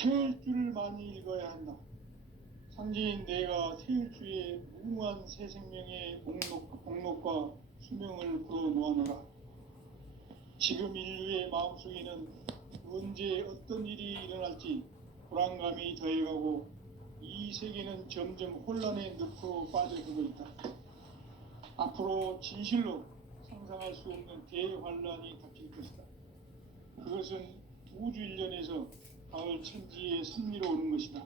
태일주를 많이 읽어야 한다. 상제인 내가 태일주의 무궁한 새 생명의 목록과 수명을 풀어놓아노라. 지금 인류의 마음속에는 언제 어떤 일이 일어날지 불안감이 더해가고 이 세계는 점점 혼란의 늪으로 빠져들고 있다. 앞으로 진실로 상상할 수 없는 대환란이 닥칠 것이다. 그것은 우주 일련에서 가을 천지의 섭리로 오는 것이다.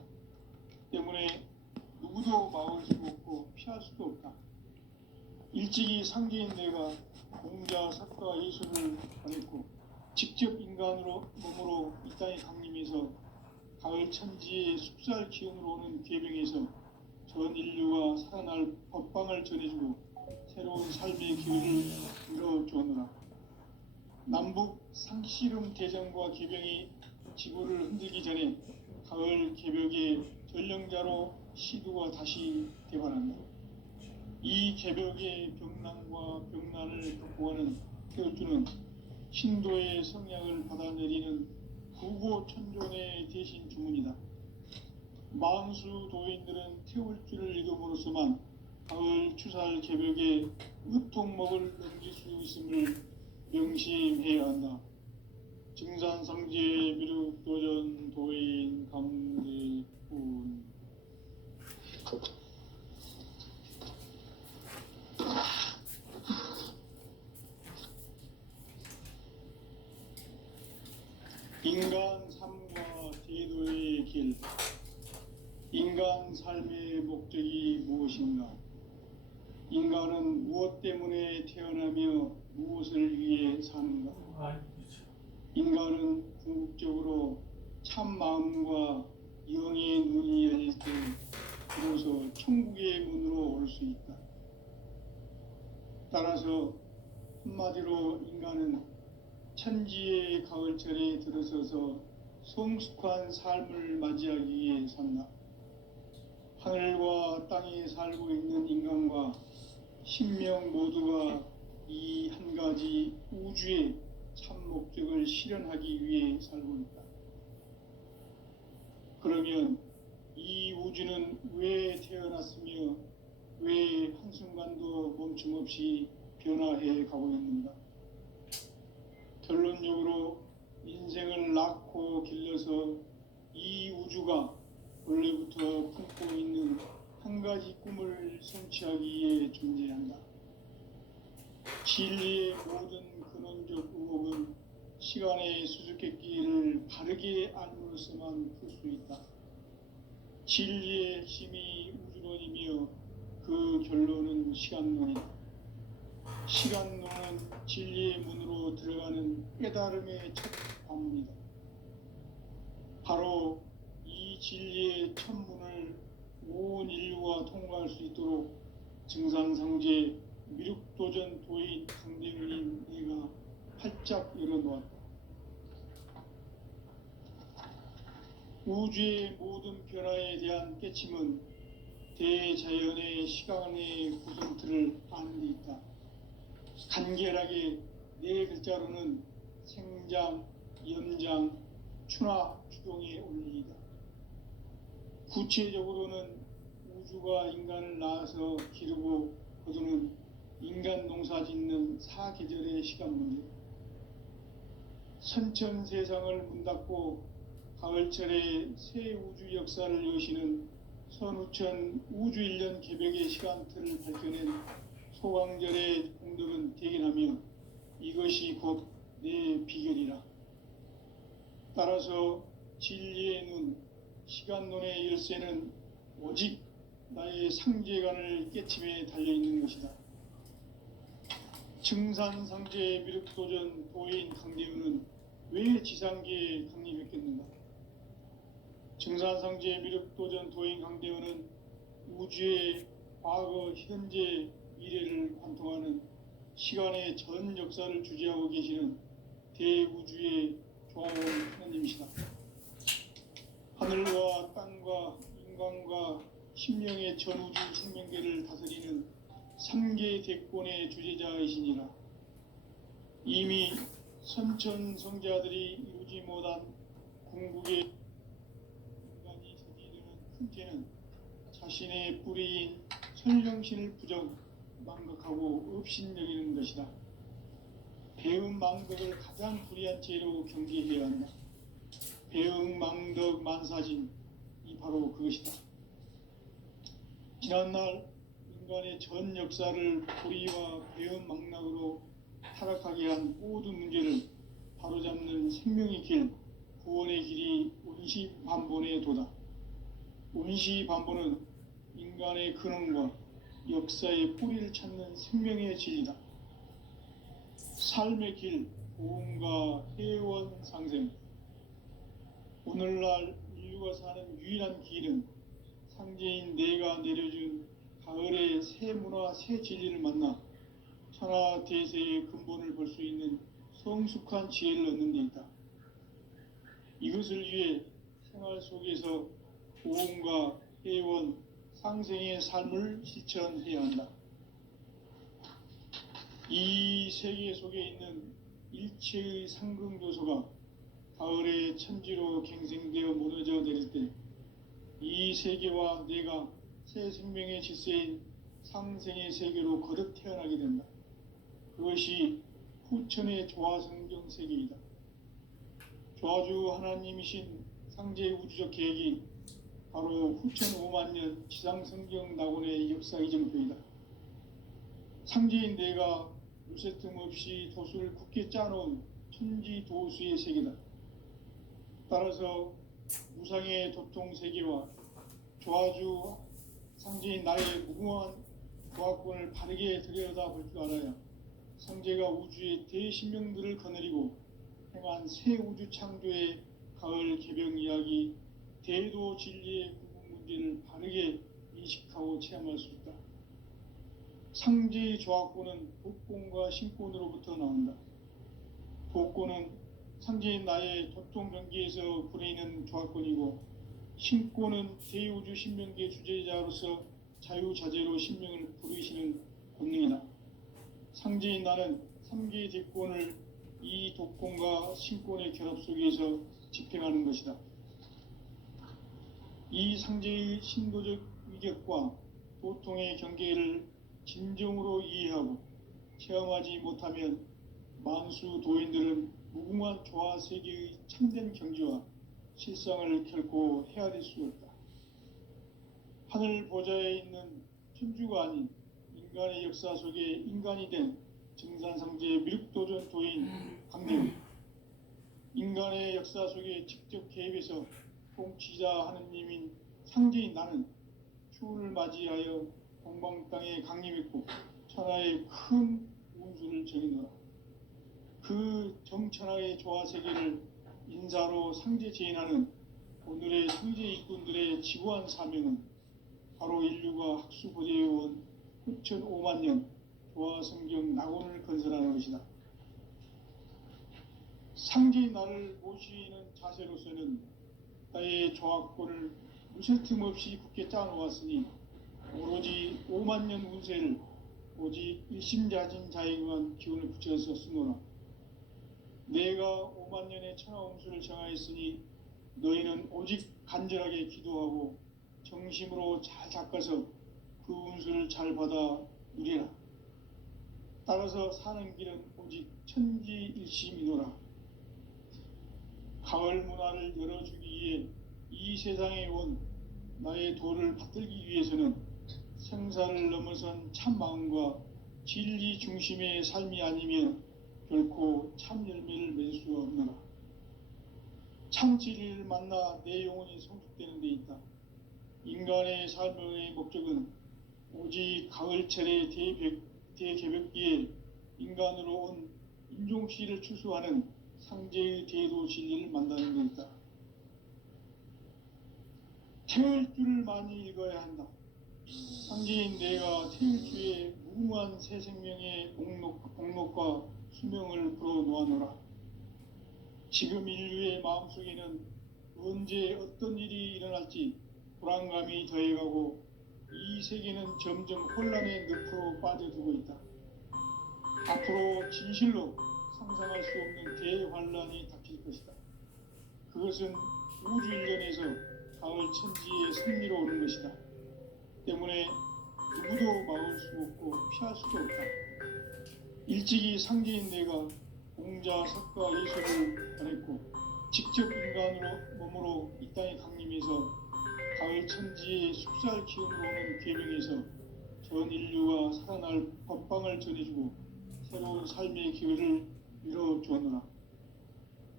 때문에 누구도 막을 수 없고 피할 수도 없다. 일찍이 상제인 내가 공자, 석가, 예수를 보냈고 직접 인간으로 몸으로 이 땅에 강림해서 가을 천지의 숲살 기운으로 오는 계명에서 전 인류가 살아날 법방을 전해주고 새로운 삶의 기회를 열어주었노라. 남북 상씨름 대전과 계병이 지구를 흔들기 전에 가을 개벽의 전령자로 시두가 다시 개발한다. 이 개벽의 병난과 병난을 극복하는 태울주는 신도의 성향을 받아내리는 구고천존의 대신 주문이다. 만수 도인들은 태울주를 읽음으로써만 가을 추살 개벽의 으통목을 넘길 수 있음을 명심해야 한다. 증산상제 미륵도전 도인 강대군. 인간 삶과 제도의 길. 인간 삶의 목적이 무엇인가? 인간은 무엇 때문에 태어나며 무엇을 위해 사는가? 인간은 궁극적으로 참 마음과 영의 눈이 열릴 때 비로소 천국의 문으로 올 수 있다. 따라서 한마디로 인간은 천지의 가을철에 들어서서 성숙한 삶을 맞이하기 위해 산다. 하늘과 땅에 살고 있는 인간과 신명 모두가 이 한 가지 우주의 참 목적을 실현하기 위해 살고 있다. 그러면 이 우주는 왜 태어났으며 왜 한순간도 멈춤없이 변화해 가고 있는가? 결론적으로 인생을 낳고 길러서 이 우주가 원래부터 품고 있는 한 가지 꿈을 성취하기 위해 존재한다. 진리의 모든 근원적 의혹은 시간의 수수께끼를 바르게 알므로서만 풀 수 있다. 진리의 핵심이 우주론이며 그 결론은 시간론이다. 시간론은 진리의 문으로 들어가는 깨달음의 첫 관문이다. 바로 이 진리의 첫 문을 온 인류가 통과할 수 있도록 증산상제 미륵도전 도인 강대훈인 내가 활짝 열어놓았다. 우주의 모든 변화에 대한 깨침은 대자연의 시간의 구성틀을 아는 데 있다. 간결하게 네 글자로는 생장, 연장, 추나 추동의 원리이다. 구체적으로는 우주가 인간을 낳아서 기르고 거두는 인간 농사 짓는 사계절의 시간 문제. 선천 세상을 문 닫고 가을철에 새 우주 역사를 여시는 선우천 우주 1년 개벽의 시간틀을 밝혀낸 소강절의 공덕은 대견하며 이것이 곧 내 비결이라. 따라서 진리의 눈, 시간론의 열쇠는 오직 나의 상제관을 깨침에 달려있는 것이다. 증산상제 미륵도전 도인 강대훈은 왜 지상계에 강림했겠는가? 증산상제 미륵도전 도인 강대훈은 우주의 과거, 현재, 미래를 관통하는 시간의 전 역사를 주재하고 계시는 대우주의 조화원 하나님이시다. 하늘과 땅과 인간과 심령의 전우주 생명계를 다스리는 3개 대권의 주제자이시니라. 이미 선천성자들이 이루지 못한 궁극의 훈제는 자신의 뿌리인 설령신을 망각하고 업신여기는 것이다. 배은망덕을 가장 불의한 죄로 경계해야 한다. 배은망덕 만사진, 이 바로 그것이다. 지난날 인간의 전 역사를 불의와 배은망락으로 타락하게 한 모든 문제를 바로잡는 생명의 길, 구원의 길이 운시반본의 도다. 운시반본은 인간의 근원과 역사의 뿌리를 찾는 생명의 진리다. 삶의 길, 보험과 회원 상생. 오늘날 인류가 사는 유일한 길은 상제인 내가 내려준 가을의 새 문화, 새 진리를 만나 천하 대세의 근본을 볼 수 있는 성숙한 지혜를 얻는 데 있다. 이것을 위해 생활 속에서 보험과 회원, 상생의 삶을 실천해야 한다. 이 세계 속에 있는 일체의 상승조소가 가을의 천지로 갱생되어 무너져 내릴 때 이 세계와 내가 새 생명의 질서인 상생의 세계로 거듭 태어나게 된다. 그것이 후천의 조화성경 세계이다. 조화주 하나님이신 상제의 우주적 계획이 바로 후천 5만 년 지상성경 낙원의 역사 이정표이다. 상제인 내가 요새 틈 없이 도수를 굳게 짜놓은 천지도수의 세계다. 따라서 무상의 도통세계와 조화주 상제인 나의 무궁한 조화권을 바르게 들여다볼 줄 알아야 상제가 우주의 대신명들을 거느리고 행한 새 우주 창조의 가을 개병 이야기, 대도 진리의 구분 문제를 바르게 인식하고 체험할 수 있다. 상제의 조화권은 복권과 신권으로부터 나온다. 복권은 상제인 나의 도통 경계에서 부리는 조화권이고, 신권은 대우주 신명계 주제자로서 자유자재로 신명을 부르시는 권능이다. 상제인 나는 3개의 대권을 이 독권과 신권의 결합 속에서 집행하는 것이다. 이 상제의 신도적 위격과 도통의 경계를 진정으로 이해하고 체험하지 못하면 만수 도인들은 무궁한 조화 세계의 참된 경지와 실상을 결코 헤아릴 수 없다. 하늘 보좌에 있는 천주가 아닌 인간의 역사 속에 인간이 된 증산상제 미륵도전 도인 강대우, 인간의 역사 속에 직접 개입해서 통치자 하느님인 상제인 나는 추운을 맞이하여 동방 땅에 강림했고 천하의 큰 운수를 정해놓아 그 정천하의 조화 세계를 인사로 상제 제인하는 오늘의 상제 일꾼들의 지구한 사명은 바로 인류가 학수보재해온 후천 5만 년 조화 성경 낙원을 건설하는 것이다. 상제인 나를 모시는 자세로서는 나의 조화권을 무쇠 틈 없이 굳게 짜놓았으니 오로지 5만 년 운세를 오직 일심자진 자에게만 기운을 붙여서 쓰노라. 내가 5만 년의 천하운수를 정하였으니 너희는 오직 간절하게 기도하고 정심으로 잘 닦아서 그 운수를 잘 받아 누리라. 따라서 사는 길은 오직 천지일심이노라. 가을 문화를 열어주기 위해 이 세상에 온 나의 도를 받들기 위해서는 생사를 넘어선 참 마음과 진리 중심의 삶이 아니면 결코 참 열매를 맺을 수 없노라. 참 진리를 만나 내 영혼이 성숙되는 데 있다. 인간의 삶의 목적은 오직 가을철의 대개벽기에 인간으로 온 인종씨를 추수하는 상제의 대도 진리를 만나는 데 있다. 태일주를 많이 읽어야 한다. 상제인 내가 태일주의 무궁한 새 생명의 목록과 수명을 불어놓아노라. 지금 인류의 마음속에는 언제 어떤 일이 일어날지 불안감이 더해가고 이 세계는 점점 혼란의 늪으로 빠져들고 있다. 앞으로 진실로 상상할 수 없는 대환란이 닥칠 것이다. 그것은 우주 일련에서 가을 천지의 선미로 오는 것이다. 때문에 누구도 막을 수 없고 피할 수도 없다. 일찍이 상제인 내가 공자, 석가, 예술을 전했고 직접 인간으로 몸으로 이 땅에 강림해서 가을 천지의 숲살 기운으로 오는 계명에서 전 인류가 살아날 법방을 전해주고 새로운 삶의 기회를 열어주었노라.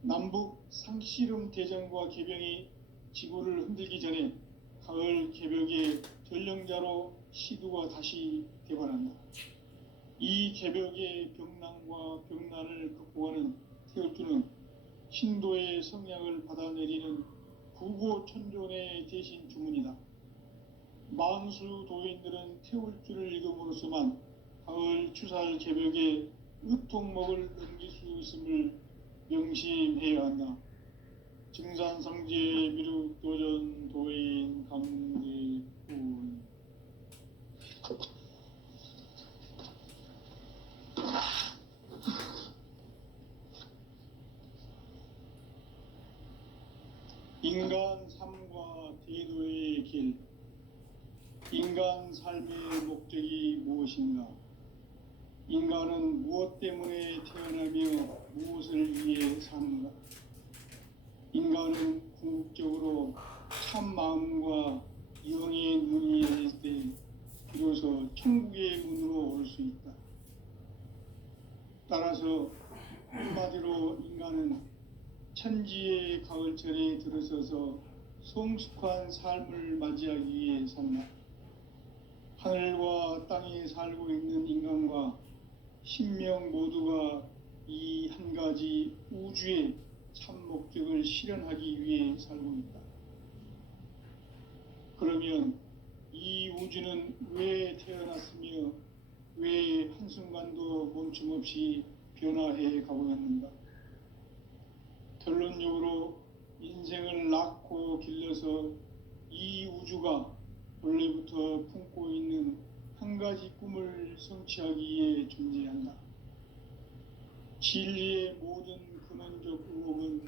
남북 상씨름 대전과 개병이 지구를 흔들기 전에 가을 개벽의 전령자로 시두가 다시 대관한다. 이 개벽의 병난과 병난을 극복하는 태울주는 신도의 성량을 받아내리는 구고천존의 대신 주문이다. 만수 도인들은 태울주를 읽음으로써만 가을 추살 개벽의 으통목을 넘길 수 있음을 명심해야 한다. 증산상제 미륵도전 도인 강대군. 인간 삶과 대도의 길. 인간 삶의 목적이 무엇인가? 인간은 무엇 때문에 태어나며 무엇을 위해 사는가? 인간은 궁극적으로 참 마음과 영의 눈이 열릴 때 비로소 천국의 문으로 올 수 있다. 따라서 한마디로 인간은 천지의 가을철에 들어서서 성숙한 삶을 맞이하기 위해 산다. 하늘과 땅에 살고 있는 인간과 신명 모두가 이 한 가지 우주의 참 목적을 실현하기 위해 살고 있다. 그러면 이 우주는 왜 태어났으며 왜 한순간도 멈춤없이 변화해 가고 있는가? 결론적으로 인생을 낳고 길러서 이 우주가 원래부터 품고 있는 한 가지 꿈을 성취하기 위해 존재한다. 진리의 모든 근원적 의혹은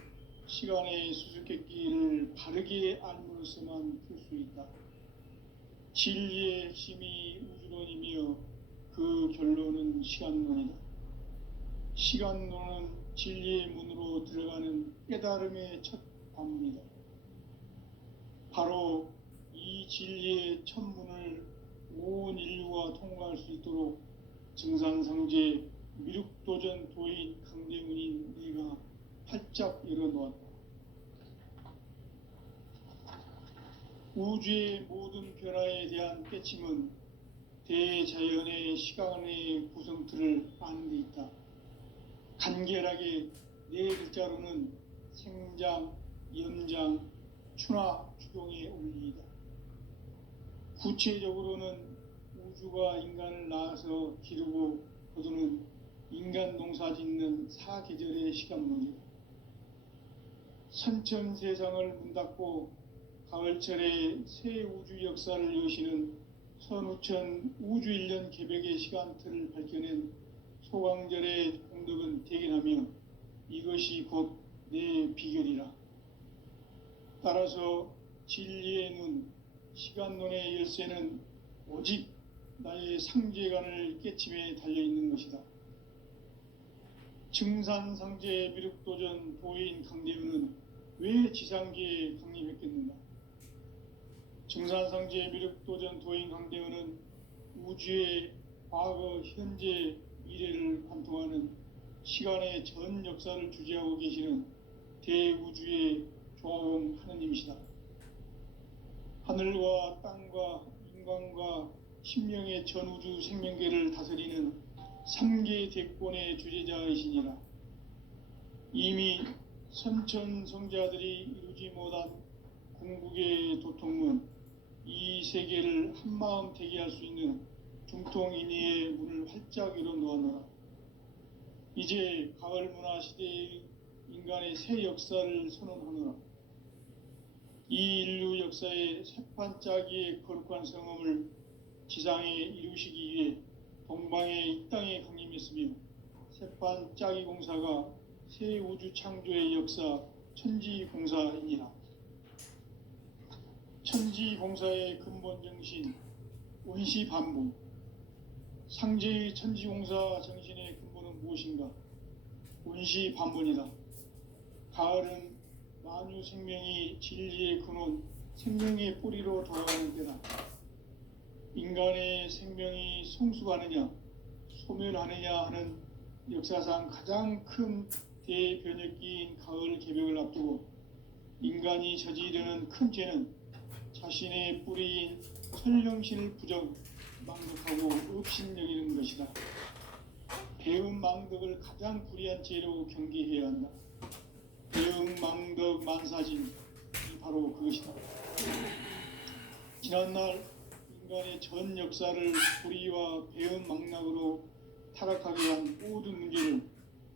시간의 수수께끼를 바르게 알므로써만 풀 수 있다. 진리의 핵심이 우주론이며 그 결론은 시간론이다. 시간론은 진리의 문으로 들어가는 깨달음의 첫 관문이다. 바로 이 진리의 첫 문을 온 인류가 통과할 수 있도록 증산상제 미륵도전 도인 강대문인 네가 활짝 열어놓았다. 우주의 모든 변화에 대한 깨침은 대자연의 시간의 구성틀을 아는 데 있다. 간결하게 네 글자로는 생장, 연장, 추나 추동의 원리이다. 구체적으로는 우주가 인간을 낳아서 기르고 거두는 인간 농사 짓는 사계절의 시간론이다. 선천 세상을 문 닫고 가을철에 새 우주 역사를 여시는 선우천 우주 1년 개벽의 시간틀을 밝혀낸 소강절의 공덕은 대견하며 이것이 곧 내 비결이라. 따라서 진리의 눈, 시간론의 열쇠는 오직 나의 상제관을 깨침에 달려있는 것이다. 증산상제 미륵도전 도인 강대문은 왜 지상계에 강림했겠는가? 증산상제 미륵도전 도인 강대문은 우주의 과거, 현재, 미래를 관통하는 시간의 전 역사를 주재하고 계시는 대우주의 조화음 하느님이시다. 하늘과 땅과 인간과 신명의 전우주 생명계를 다스리는 3계 대권의 주제자이시니라. 이미 선천성자들이 이루지 못한 궁극의 도통문, 이 세계를 한마음 되게 할 수 있는 중통인의의 문을 활짝 열어놓아노라. 이제 가을 문화 시대의 인간의 새 역사를 선언하노라. 이 인류 역사의 새판짜기의 거룩한 성험을 지상에 이루시기 위해 동방의 이 땅에 강림했으며 새판짜기 공사가 새 우주 창조의 역사 천지공사이니라. 천지공사의 근본 정신, 원시반복. 상제의 천지공사 정신의 근본은 무엇인가? 원시반복이다. 가을은 만유 생명이 진리의 근원, 생명의 뿌리로 돌아가는 때다. 인간의 생명이 성숙하느냐, 소멸하느냐 하는 역사상 가장 큰 대변혁기인 가을 개벽을 앞두고 인간이 저지르는 큰 죄는 자신의 뿌리인 설령신을 망덕하고 업신여기는 것이다. 배은망덕을 가장 불의한 죄로 경계해야 한다. 배은망덕 만사진이 바로 그것이다. 지난날 인간의 전 역사를 불의와 배은망락으로 타락하게 한 모든 문제를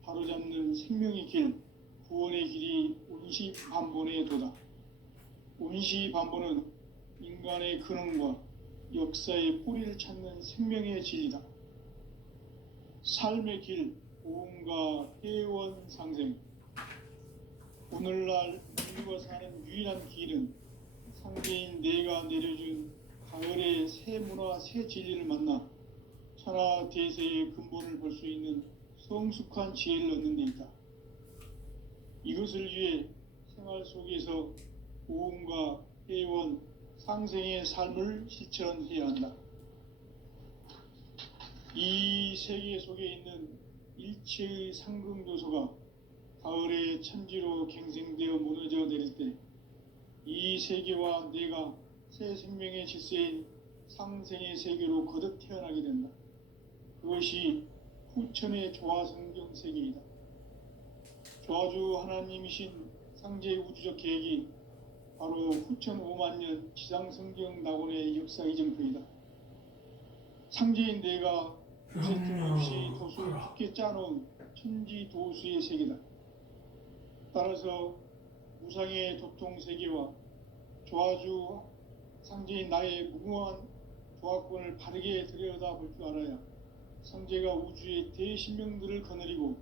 바로잡는 생명의 길, 구원의 길이 온시반본의 도다. 온시반본은 인간의 근원과 역사의 뿌리를 찾는 생명의 진리다. 삶의 길, 오음과 회원 상생. 오늘날 인류가 사는 유일한 길은 상제인 내가 내려준 가을의 새 문화, 새 진리를 만나 천하 대세의 근본을 볼 수 있는 성숙한 지혜를 얻는 데 있다. 이것을 위해 생활 속에서 오음과 회원, 상생의 삶을 실천해야 한다. 이 세계 속에 있는 일체의 상승도소가 가을의 천지로 갱생되어 무너져 내릴 때 이 세계와 내가 새 생명의 질서인 상생의 세계로 거듭 태어나게 된다. 그것이 후천의 조화성경 세계이다. 조화주 하나님이신 상제의 우주적 계획이 바로 후천 5만 년 지상성경 낙원의 역사 이정표이다. 상제인 내가 틈없이 도수를 깊게 짜놓은 천지도수의 세계다. 따라서 무상의 도통세계와 조화주 상제인 나의 무궁한 조화권을 바르게 들여다볼 줄 알아야 상제가 우주의 대신명들을 거느리고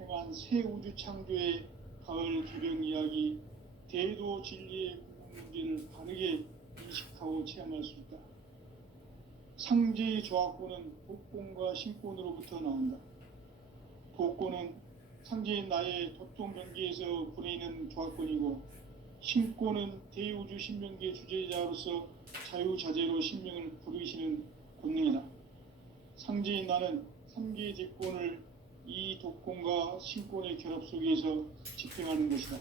행한 새 우주 창조의 가을 개벽 이야기, 대도 진리의 궁극 문제를 바르게 인식하고 체험할 수 있다. 상제의 조화권은 도권과 신권으로부터 나온다. 도권은 상제인 나의 도통변기에서 부리는 조화권이고, 신권은 대우주 신명계 주제자로서 자유자재로 신명을 부르시는 권능이다. 상제인 나는 3개의 대권을 이 도권과 신권의 결합 속에서 집행하는 것이다.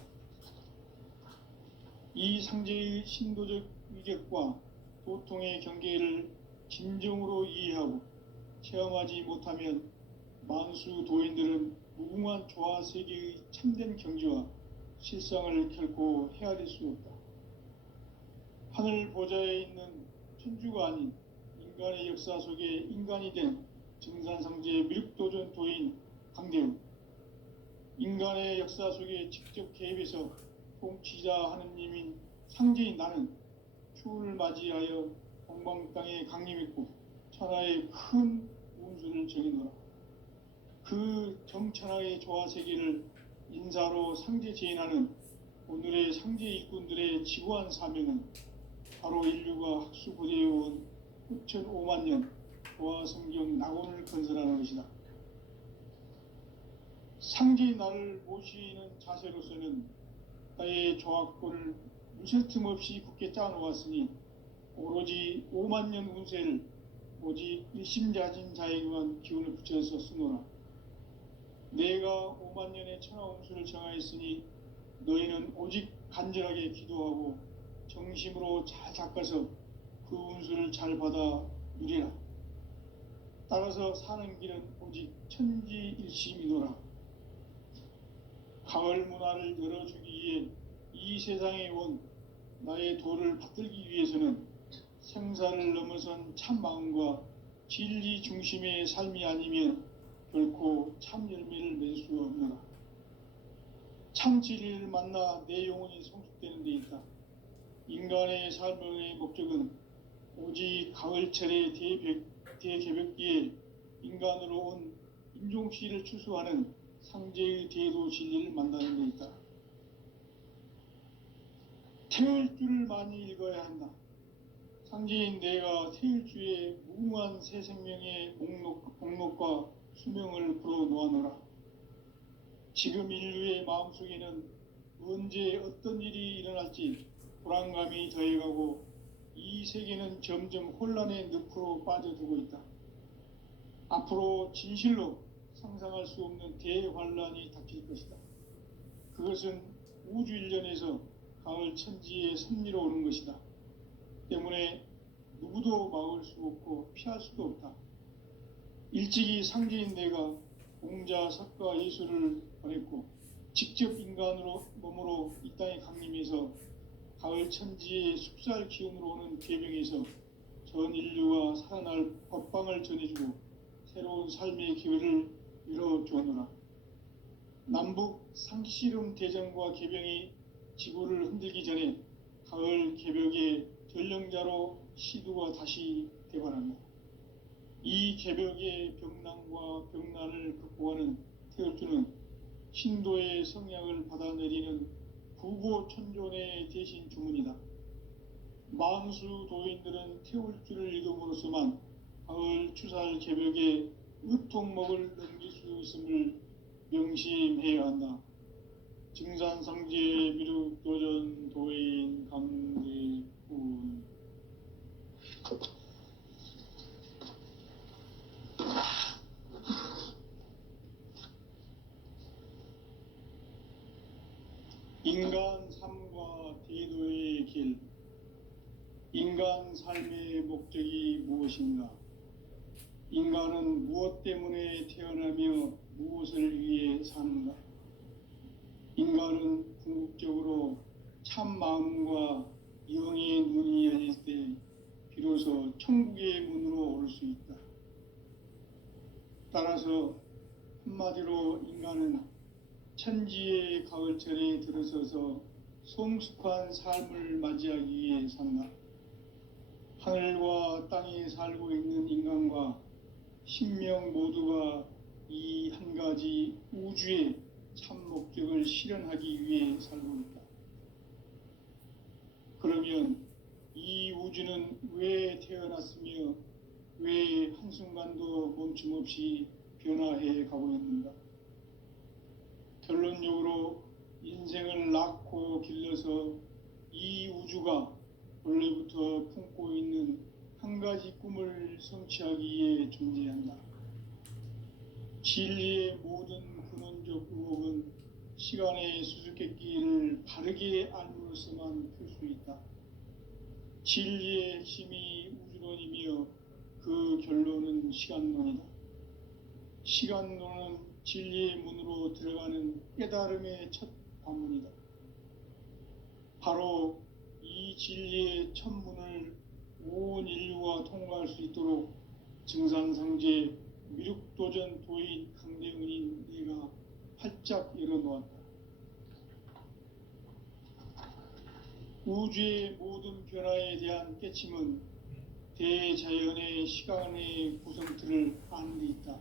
이 상제의 신도적 위격과 도통의 경계를 진정으로 이해하고 체험하지 못하면 만수 도인들은 무궁한 조화세계의 참된 경지와 실상을 결코 헤아릴 수 없다. 하늘 보좌에 있는 천주가 아닌 인간의 역사 속에 인간이 된 정산상제의 밀육도전 도인 강대우, 인간의 역사 속에 직접 개입해서 통치자 하느님인 상제인 나는 추운을 맞이하여 동방 땅에 강림했고 천하의 큰 운수를 정해놓아 그 정천하의 조화세계를 인사로 상제 제인하는 오늘의 상제 일꾼들의 지구한 사명은 바로 인류가 학수고대해온 후천 5만 년 조화성경 낙원을 건설하는 것이다. 상제의 나를 모시는 자세로서는 나의 조화권을 무쇠 틈 없이 굳게 짜놓았으니 오로지 5만 년 운세를 오직 일심자진 자에게만 기운을 붙여서 쓰노라. 내가 5만 년의 천하 운수를 정하였으니 너희는 오직 간절하게 기도하고 정심으로 잘 닦아서 그 운수를 잘 받아 누리라. 따라서 사는 길은 오직 천지일심이노라. 가을 문화를 열어주기 위해 이 세상에 온 나의 도를 받들기 위해서는 생사를 넘어선 참 마음과 진리 중심의 삶이 아니면 결코 참 열매를 맺을 수 없노라. 참 진리를 만나 내 영혼이 성숙되는 데 있다. 인간의 삶의 목적은 오직 가을철의 대개벽기에 인간으로 온 인종씨를 추수하는 상제의 대도 진리를 만나는 데 있다. 태울 줄을 많이 읽어야 한다. 상제인 내가 태울 주의 무궁한 새 생명의 목록과 수명을 풀어놓아노라. 지금 인류의 마음속에는 언제 어떤 일이 일어날지 불안감이 더해가고 이 세계는 점점 혼란의 늪으로 빠져들고 있다. 앞으로 진실로 상상할 수 없는 대환란이 닥칠 것이다. 그것은 우주 일련에서 가을 천지의 섭리로 오는 것이다. 때문에 누구도 막을 수 없고 피할 수도 없다. 일찍이 상제인 내가 공자, 석가, 예수를 보냈고 직접 인간으로 몸으로 이 땅에 강림해서 가을 천지의 숲살 기운으로 오는 계명에서 전 인류가 살아날 법방을 전해주고 새로운 삶의 기회를 열어주었노라. 남북 상씨름 대전과 개병이 지구를 흔들기 전에 가을 개벽의 전령자로 시두가 다시 되관한다. 이 개벽의 병난과 병난을 극복하는 태울주는 신도의 성약을 받아내리는 구고천존의 대신 주문이다. 만수 도인들은 태울주를 읽음으로써만 가을 추살 개벽의 으통목을 넘길 수 있음을 명심해야 한다. 증산상제 미륵도전 도인 강대훈. 인간 삶과 대도의 길. 인간 삶의 목적이 무엇인가? 인간은 무엇 때문에 태어나며 무엇을 위해 사는가? 인간은 궁극적으로 참 마음과 영의 눈이 열릴 때 비로소 천국의 문으로 오를 수 있다. 따라서 한마디로 인간은 천지의 가을철에 들어서서 성숙한 삶을 맞이하기 위해 산다. 하늘과 땅에 살고 있는 인간과 신명 모두가 이 한 가지 우주의 참 목적을 실현하기 위해 살고 있다. 그러면 이 우주는 왜 태어났으며 왜 한순간도 멈춤없이 변화해 가고 있는가? 결론적으로 인생을 낳고 길러서 이 우주가 원래부터 품고 있는 한 가지 꿈을 성취하기 위해 존재한다. 진리의 모든 근원적 의혹은 시간의 수수께끼를 바르게 알므로서만 풀 수 있다. 진리의 핵심이 우주론이며 그 결론은 시간론이다. 시간론은 진리의 문으로 들어가는 깨달음의 첫 관문이다. 바로 이 진리의 첫 문을 온 인류가 통과할 수 있도록 증산상제 미륵도전 도인 강대훈인 내가 활짝 열어놓았다. 우주의 모든 변화에 대한 깨침은 대자연의 시간의 구성틀을 아는 데 있다.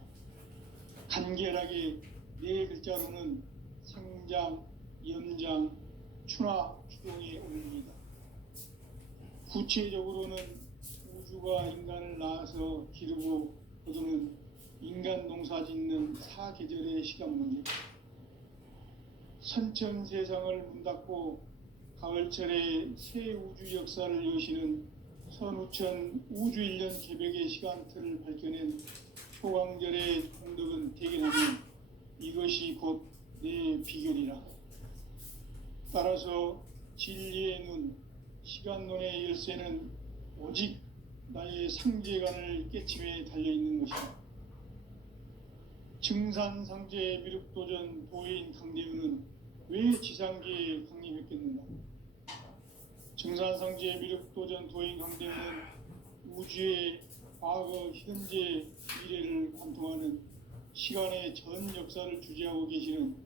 간결하게 네 글자로는 생장, 연장, 추나 추동의 원리이다. 구체적으로는 우주가 인간을 낳아서 기르고 거두는 인간 농사 짓는 사계절의 시간 문제. 선천 세상을 문닫고 가을철에 새 우주 역사를 여시는 선우천 우주일년 개벽의 시간틀을 밝혀낸 소강절의 공덕은 대견하며 이것이 곧 내 비결이라. 따라서 진리의 눈, 시간론의 열쇠는 오직 나의 상제관을 깨침에 달려있는 것이다. 증산상제 미륵도전 도인 강대훈은 왜 지상계에 강림했겠는가? 증산상제 미륵도전 도인 강대훈은 우주의 과거, 현재, 미래를 관통하는 시간의 전 역사를 주재하고 계시는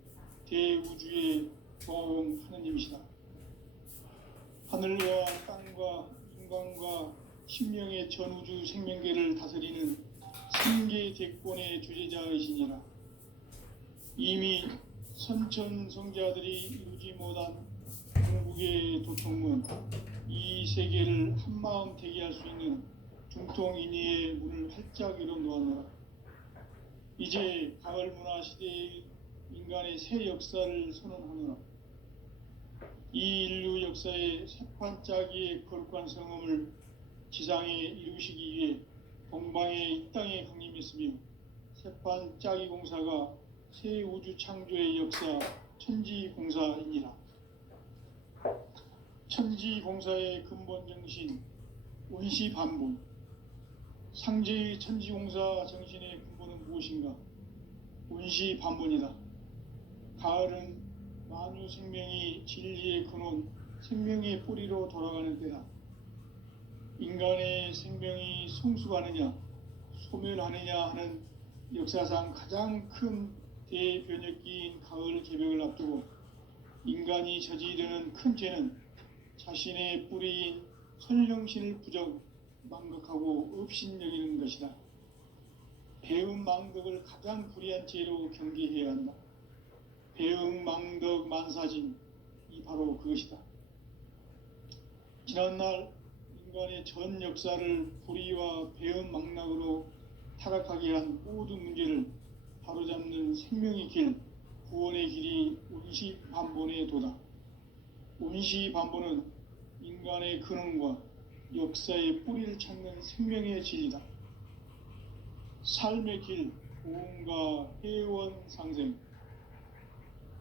대우주의 조화원 하느님이시다. 하늘과 땅과 인간과 신명의 전우주 생명계를 다스리는 삼계 대권의 주재자이시니라. 이미 선천성자들이 이루지 못한 궁극의 도통은 이 세계를 한마음 되게 할 수 있는 중통인의의 문을 활짝 열어 놓았노라. 이제 가을 문화 시대의 인간의 새 역사를 선언하노라. 이 인류 역사의 새판짜기의 거룩한 성음을 지상에 이루시기 위해 동방의 이 땅에 강림했으며 새판짜기 공사가 새 우주 창조의 역사 천지공사이니라. 천지공사의 근본 정신 원시반본. 상제의 천지공사 정신의 근본은 무엇인가? 원시반본이다. 가을은 만유 생명이 진리의 근원, 생명의 뿌리로 돌아가는 때다. 인간의 생명이 성숙하느냐, 소멸하느냐 하는 역사상 가장 큰 대변혁기인 가을 개벽을 앞두고 인간이 저지르는 큰 죄는 자신의 뿌리인 선령신을 부정, 망극하고 업신여기는 것이다. 배은망덕을 가장 불의한 죄로 경계해야 한다. 배은망덕 만사진, 이 바로 그것이다. 지난날 인간의 전 역사를 불의와 배은망락으로 타락하게 한 모든 문제를 바로잡는 생명의 길, 구원의 길이 원시반본의 도다. 원시반본은 인간의 근원과 역사의 뿌리를 찾는 생명의 진리다. 삶의 길, 고음과 회원 상생.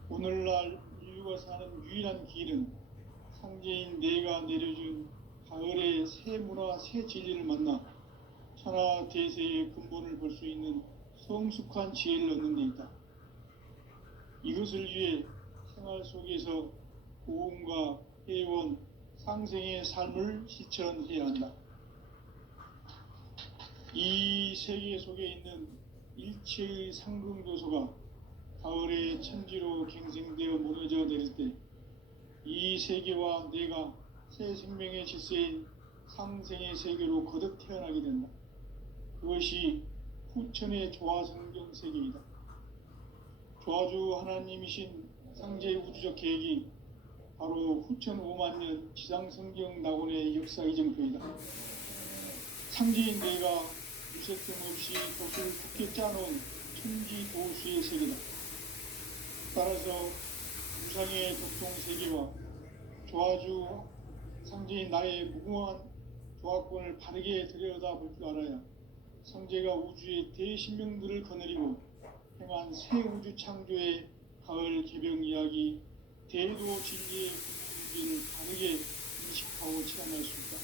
오늘날 인류가 사는 유일한 길은 상제인 내가 내려준 가을의 새 문화, 새 진리를 만나 천하 대세의 근본을 볼 수 있는 성숙한 지혜를 얻는 데 있다. 이것을 위해 생활 속에서 고음과 회원, 상생의 삶을 실천해야 한다. 이 세계 속에 있는 일체의 상승도소가 가을의 천지로 갱생되어 무너져 내릴 때 이 세계와 내가 새 생명의 질서인 상생의 세계로 거듭 태어나게 된다. 그것이 후천의 조화성경 세계이다. 조화주 하나님이신 상제의 우주적 계획이 바로 후천 5만 년 지상성경 낙원의 역사 이정표이다. 상제인 내가 유색점 없이 돛을 굳게 짜놓은 천지도수의 세계다. 따라서 우상의 독종 세계와 조화주 상제인 나의 무궁한 조화권을 바르게 들여다볼 줄 알아야 상제가 우주의 대신명들을 거느리고 행한 새 우주 창조의 가을 개벽 이야기, 대도 진리의 궁극기를 바르게 인식하고 체험할 수 있다.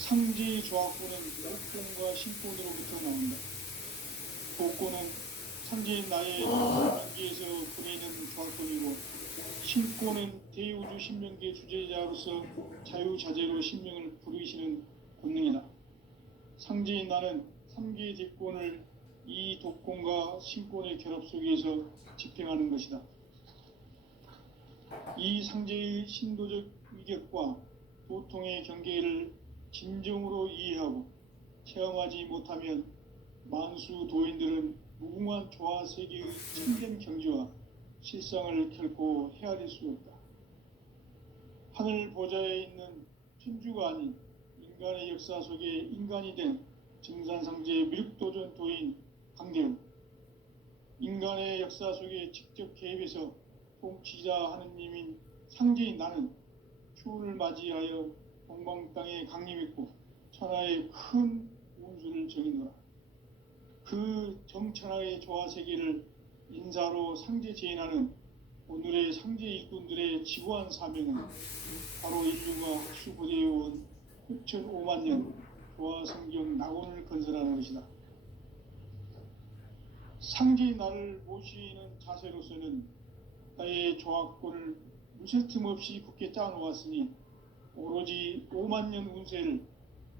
상제의 조화권은 목공과 신권으로부터 나온다. 복권은 상제인 나의 관계에서 보내는 조화권이고, 신권은 대우주 신명계 주제자로서 자유자재로 신명을 부르시는 본능이다. 상제인 나는 3개의 대권을 이 독권과 신권의 결합 속에서 집행하는 것이다. 이 상제의 신도적 위격과 도통의 경계를 진정으로 이해하고 체험하지 못하면 만수 도인들은 무궁한 조화 세계의 참된 경지와 실상을 결코 헤아릴 수 없다. 하늘 보좌에 있는 천주가 아닌 인간의 역사 속에 인간이 된 증산상제의 미륵도전 도인 강대훈, 인간의 역사 속에 직접 개입해서 통치자 하느님인 상제인 나는 추운을 맞이하여 동방 땅에 강림했고 천하의 큰 운수를 정의노라. 그 정천하의 조화 세계를 인사로 상제 제인하는 오늘의 상제 일꾼들의 지구한 사명은 바로 인류가 학수고대해온 후천 5만 년 조화 성경 낙원을 건설하는 것이다. 상제의 나를 모시는 자세로서는 나의 조화권을 무쇠 틈 없이 굳게 짜놓았으니 오로지 5만 년 운세를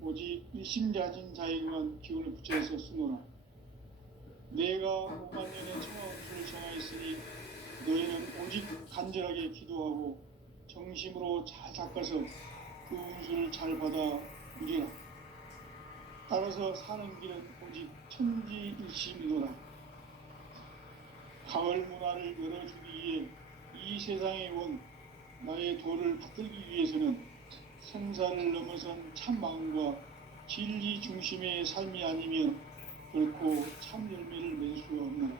오직 일심자진 자에게만 기운을 붙여서 쓰노라. 내가 5만 년의 청하 운수를 정하였으니 너희는 오직 간절하게 기도하고 정심으로 잘 닦아서 그 운수를 잘 받아 누리라. 따라서 사는 길은 오직 천지일심이노라. 가을 문화를 열어주기 위해 이 세상에 온 나의 도를 받들기 위해서는 생사를 넘어선 참 마음과 진리 중심의 삶이 아니면 결코 참 열매를 맺을 수가 없노라.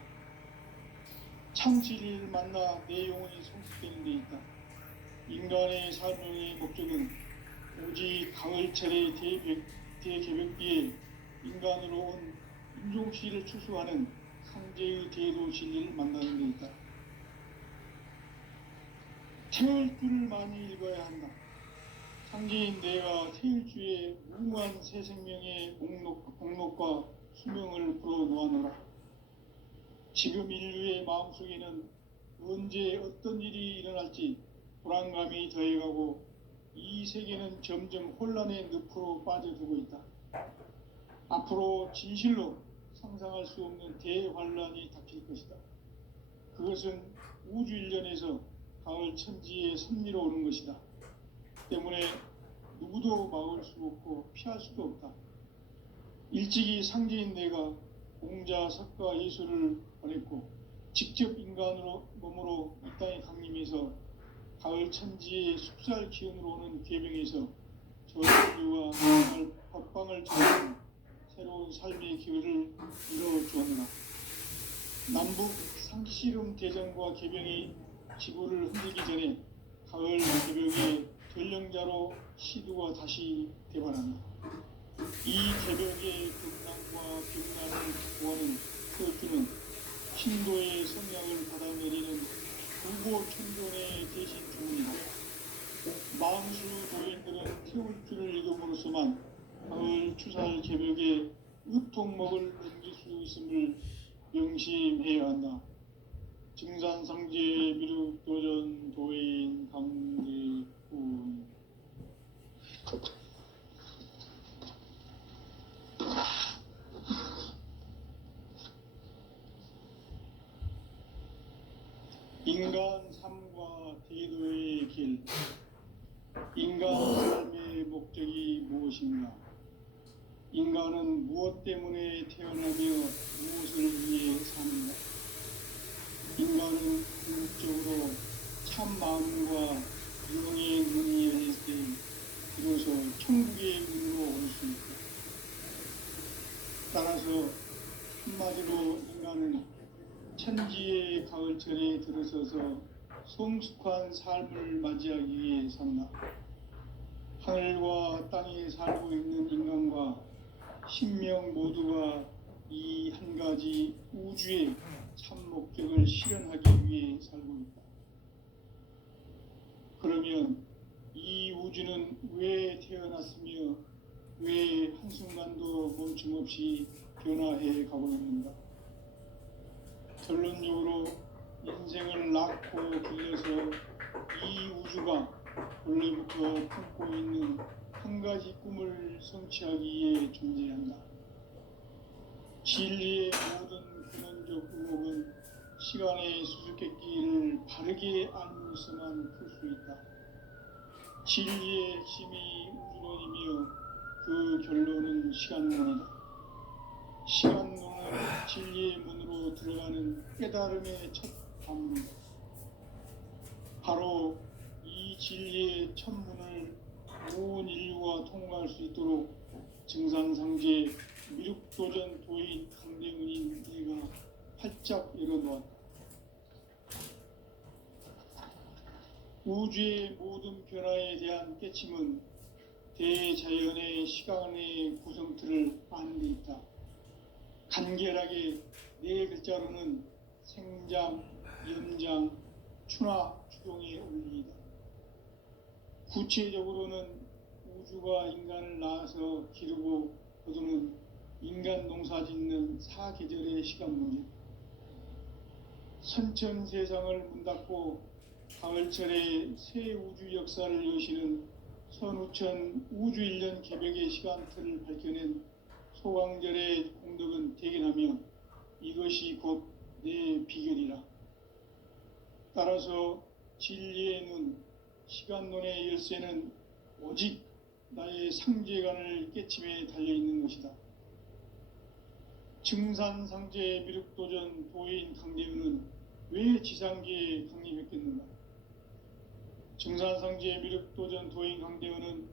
참 진리를 만나 내 영혼이 성숙되는 데 있다. 인간의 삶의 목적은 오직 가을철의 대개벽기에 인간으로 온 인종씨를 추수하는 상제의 대도 진리를 만나는 데 있다. 태일주를 많이 읽어야 한다. 상제인 내가 태일주의 무모한 새 생명의 목록과 수명을 불어놓아노라. 지금 인류의 마음속에는 언제 어떤 일이 일어날지 불안감이 더해가고 이 세계는 점점 혼란의 늪으로 빠져들고 있다. 앞으로 진실로 상상할 수 없는 대환란이 닥칠 것이다. 그것은 우주 일련에서 가을 천지의 섭리로 오는 것이다. 때문에 누구도 막을 수 없고 피할 수도 없다. 일찍이 상제인 내가 공자, 석가, 예수를 보냈고 직접 인간으로 몸으로 이 땅에 강림해서 가을 천지의 숲살 기운으로 오는 계명에서 저주와 법방을 정하는 새로운 삶의 기회를 이뤄주었노라. 남북 상씨름 대전과 개병이 지구를 흔들기 전에 가을 개병의 전령자로 시두가 다시 대발한다. 이 개벽의 극락과 벽락을 구하는 태어주는 신도의 성향을 받아내리는 부고 천존의 대신 주문이다. 망수 도인들은 태울주를 읽음으로써만 가을 추살 개벽에 으통먹을 넘길 수 있음을 명심해야 한다. 증산상제 미륵도전 도인 강대군. 인간 삶과 대도의 길. 인간 삶의 목적이 무엇인가? 인간은 무엇 때문에 태어나며 무엇을 위해 사는가? 인간은 궁극적으로 참 마음과 영의 눈이 열릴 때 비로소 천국의 문으로 올 수 있다. 따라서 한마디로 인간은 천지의 가을철에 들어서서 성숙한 삶을 맞이하기 위해 산다. 하늘과 땅에 살고 있는 인간과 신명 모두가 이 한 가지 우주의 참 목적을 실현하기 위해 살고 있다. 그러면 이 우주는 왜 태어났으며 왜 한순간도 멈춤없이 변화해 가고 있는가? 결론적으로 인생을 낳고 길러서 이 우주가 원래부터 품고 있는 한 가지 꿈을 성취하기 위해 존재한다. 진리의 모든 근원적 의혹은 시간의 수수께끼를 바르게 알므로서만 풀 수 있다. 진리의 핵심이 우주론이며 그 결론은 시간론이다. 시간론은 진리의 문으로 들어가는 깨달음의 첫 방문이다. 바로 이 진리의 첫 문을 온 인류가 통과할 수 있도록 증산상제 미륵도전 도인 강대문인 내가 활짝 열어놓았다. 우주의 모든 변화에 대한 깨침은 대자연의 시간의 구성틀을 아는 데 있다. 간결하게 네 글자로는 생장, 연장, 추나 추동의 원리이다. 구체적으로는 우주가 인간을 낳아서 기르고 거두는 인간 농사 짓는 사계절의 시간론이다. 선천 세상을 문 닫고 가을철에 새 우주 역사를 여시는 선우천 우주일년 개벽의 시간틀을 밝혀낸 소강절의 공덕은 대견하며 이것이 곧 내 비결이라. 따라서 진리의 눈, 시간론의 열쇠는 오직 나의 상제관을 깨침에 달려있는 것이다. 증산상제 미륵도전 도인 강대윤은 왜 지상계에 강림했겠는가? 증산성지의 미륵도전 도인 강대원은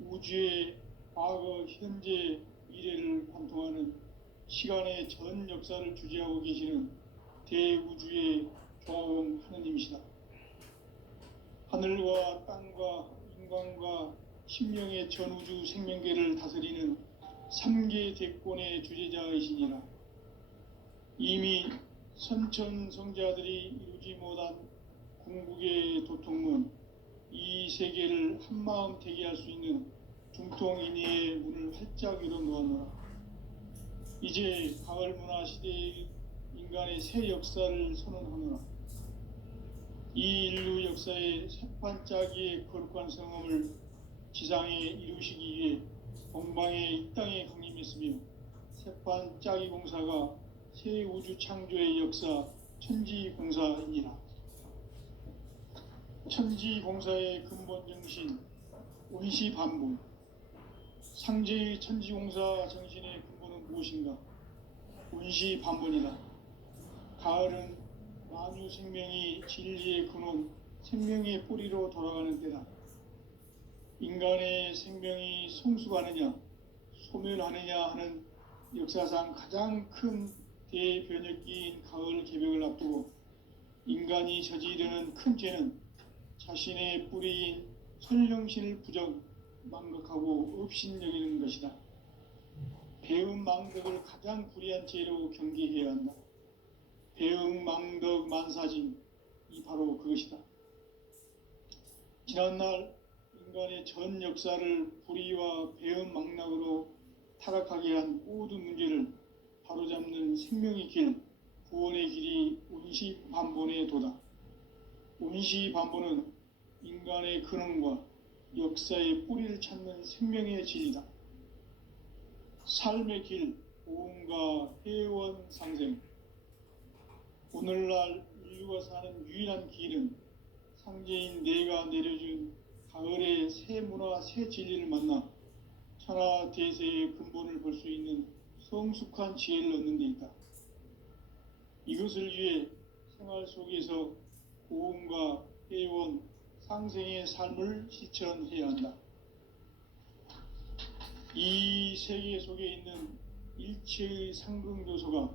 우주의 과거, 현재, 미래를 관통하는 시간의 전 역사를 주재하고 계시는 대우주의 조화원 하느님이시다. 하늘과 땅과 인간과 심령의 전우주 생명계를 다스리는 삼계 대권의 주재자이시니라. 이미 선천성자들이 이루지 못한 궁극의 도통문, 이 세계를 한마음 되게 할 수 있는 중통인의의 문을 활짝 열어 놓았노라. 이제 가을 문화 시대의 인간의 새 역사를 선언하노라. 이 인류 역사의 새판짜기의 거룩한 성험을 지상에 이루시기 위해 동방의 이 땅에 강림했으며 새판짜기 공사가 새 우주 창조의 역사 천지공사이니라. 천지공사의 근본 정신 원시반복. 상제의 천지공사 정신의 근본은 무엇인가? 원시반복이다. 가을은 만유 생명이 진리의 근원, 생명의 뿌리로 돌아가는 때다. 인간의 생명이 성숙하느냐, 소멸하느냐 하는 역사상 가장 큰 대변혁기인 가을 개벽을 앞두고 인간이 저지르는 큰 죄는 자신의 뿌리인 선령신을 부정, 망각하고 업신여기는 것이다. 배음 망덕을 가장 불의한 죄로 경계해야 한다. 배음 망덕 만사진, 이 바로 그것이다. 지난날 인간의 전 역사를 불의와 배음 망락으로 타락하게 한 모든 문제를 바로잡는 생명의 길, 구원의 길이 원시반본의 도다. 원시반본은 인간의 근원과 역사의 뿌리를 찾는 생명의 진리다. 삶의 길, 보험과 회원 상생. 오늘날 인류가 사는 유일한 길은 상제인 내가 내려준 가을의 새 문화, 새 진리를 만나 천하 대세의 근본을 볼 수 있는 성숙한 지혜를 얻는 데 있다. 이것을 위해 생활 속에서 보험과 회원, 상생의 삶을 실천해야 한다. 이 세계 속에 있는 일체의 상극 요소가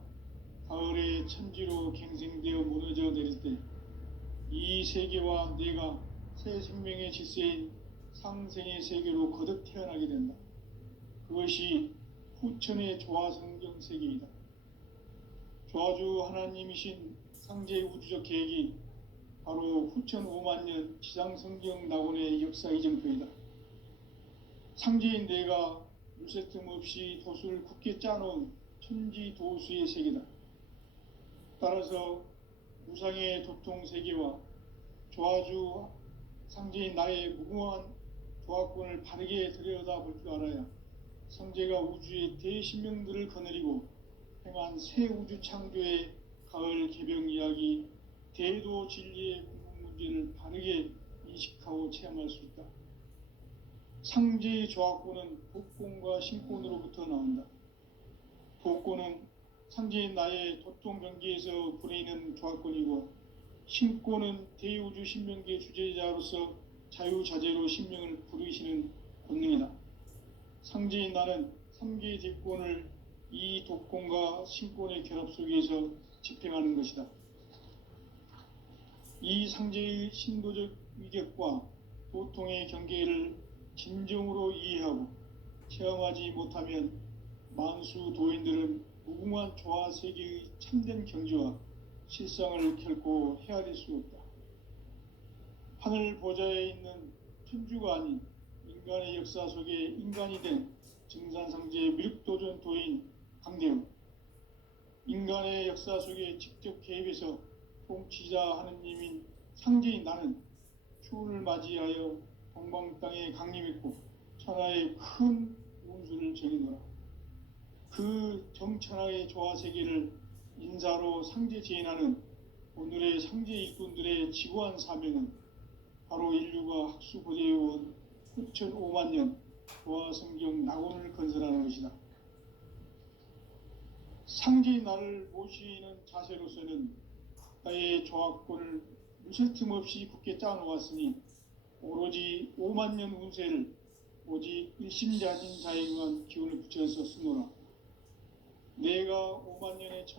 가을의 천지로 갱생되어 무너져 내릴 때 이 세계와 내가 새 생명의 질서인 상생의 세계로 거듭 태어나게 된다. 그것이 후천의 조화성경 세계이다. 조화주 하나님이신 상제의 우주적 계획이 바로 후천 5만 년 지상성경 낙원의 역사 이정표이다. 상제인 내가 물새 틈 없이 도수를 굳게 짜놓은 천지도수의 세계다. 따라서 무상의 도통 세계와 조화주 상제인 나의 무궁한 조화권을 바르게 들여다볼 줄 알아야 상제가 우주의 대신명들을 거느리고 행한 새 우주 창조의 가을 개병 이야기, 대도 진리의 궁극 문제를 바르게 인식하고 체험할 수 있다. 상제의 조화권은 복권과 신권으로부터 나온다. 복권은 상제인 나의 도통 경계에서 부리는 조화권이고, 신권은 대우주 신명계 주제자로서 자유자재로 신명을 부르시는 권능이다. 상제인 나는 3개의 대권을 이 독권과 신권의 결합 속에서 집행하는 것이다. 이 상제의 신도적 위격과 도통의 경계를 진정으로 이해하고 체험하지 못하면 만수 도인들은 무궁한 조화 세계의 참된 경지와 실상을 결코 헤아릴 수 없다. 하늘 보좌에 있는 천주가 아닌 인간의 역사 속에 인간이 된 증산성지의 미륵도전 도인 강대원, 인간의 역사 속에 직접 개입해서 통치자 하느님인 상제인 나는 추운을 맞이하여 동방 땅에 강림했고 천하의 큰 운수를 정해놓아. 그 정천하의 조화 세계를 인사로 상제 제인하는 오늘의 상제 일꾼들의 지고한 사명은 바로 인류가 학수고대해온 후천 5만 년 조화 성경 낙원을 건설하는 것이다. 상제인 나를 모시는 자세로서는 나의 조화권을 무쇠 틈 없이 굳게 짜놓았으니 오로지 5만 년 운세를 오직 일심자진 자에 의한 기운을 붙여서 쓰노라. 내가 5만 년의